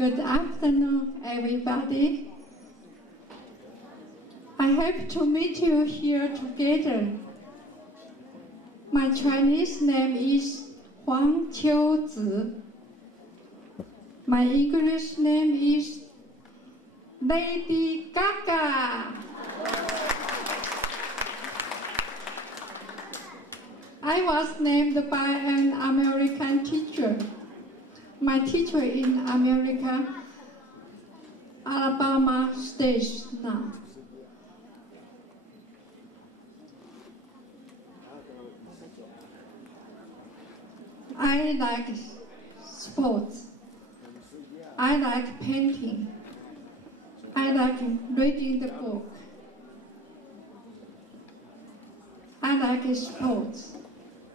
Good afternoon, everybody. I hope to meet you here together. My Chinese name is Huang Qiuzi. My English name is Lady Gaga. I was named by an American teacher. My teacher in America, Alabama State now. I like sports. I like painting. I like reading the book. I like sports.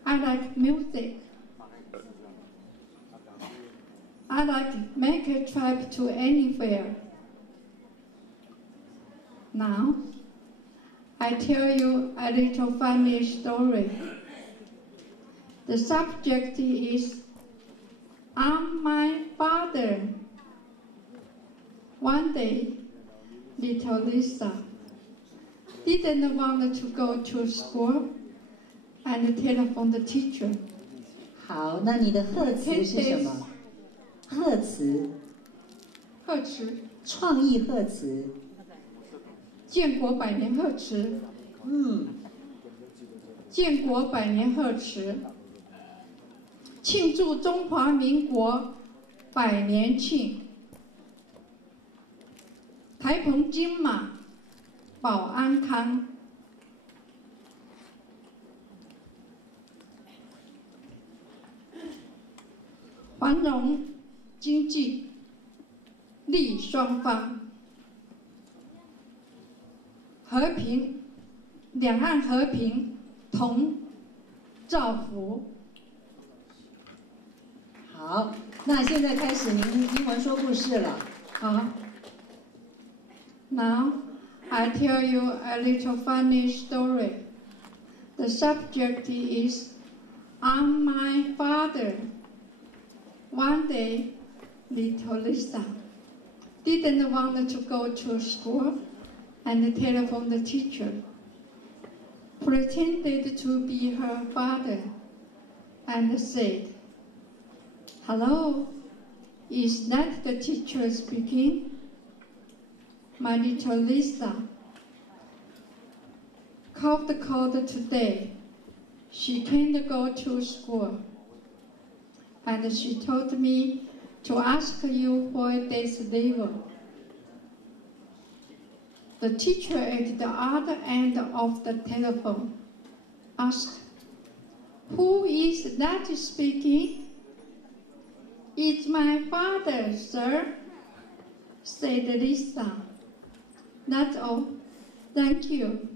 I like music. I like make a trip to anywhere. Now, I tell you a little funny story. The subject is, I'm my father. One day, little Lisa didn't want to go to school and telephoned the teacher. 好，那你的贺词是什么？贺词。贺词。创意贺词。建国百年贺词。建国百年贺词。庆祝中华民国100年庆。台澎金马保安康。繁荣经济利双方，和平，两岸和平同造福。好，那现在开始您英文说故事了。好。Now I tell you a little funny story. The subject is, I'm my father. One day, little Lisa didn't want to go to school and telephoned the teacher, pretended to be her father, and said, Hello, is that the teacher speaking? My little Lisa caught the cold today. She can't go to school. And she told me to ask you for a day's leave. The teacher at the other end of the telephone asked, Who is that speaking? It's my father, sir, said Lisa. That's all. Thank you.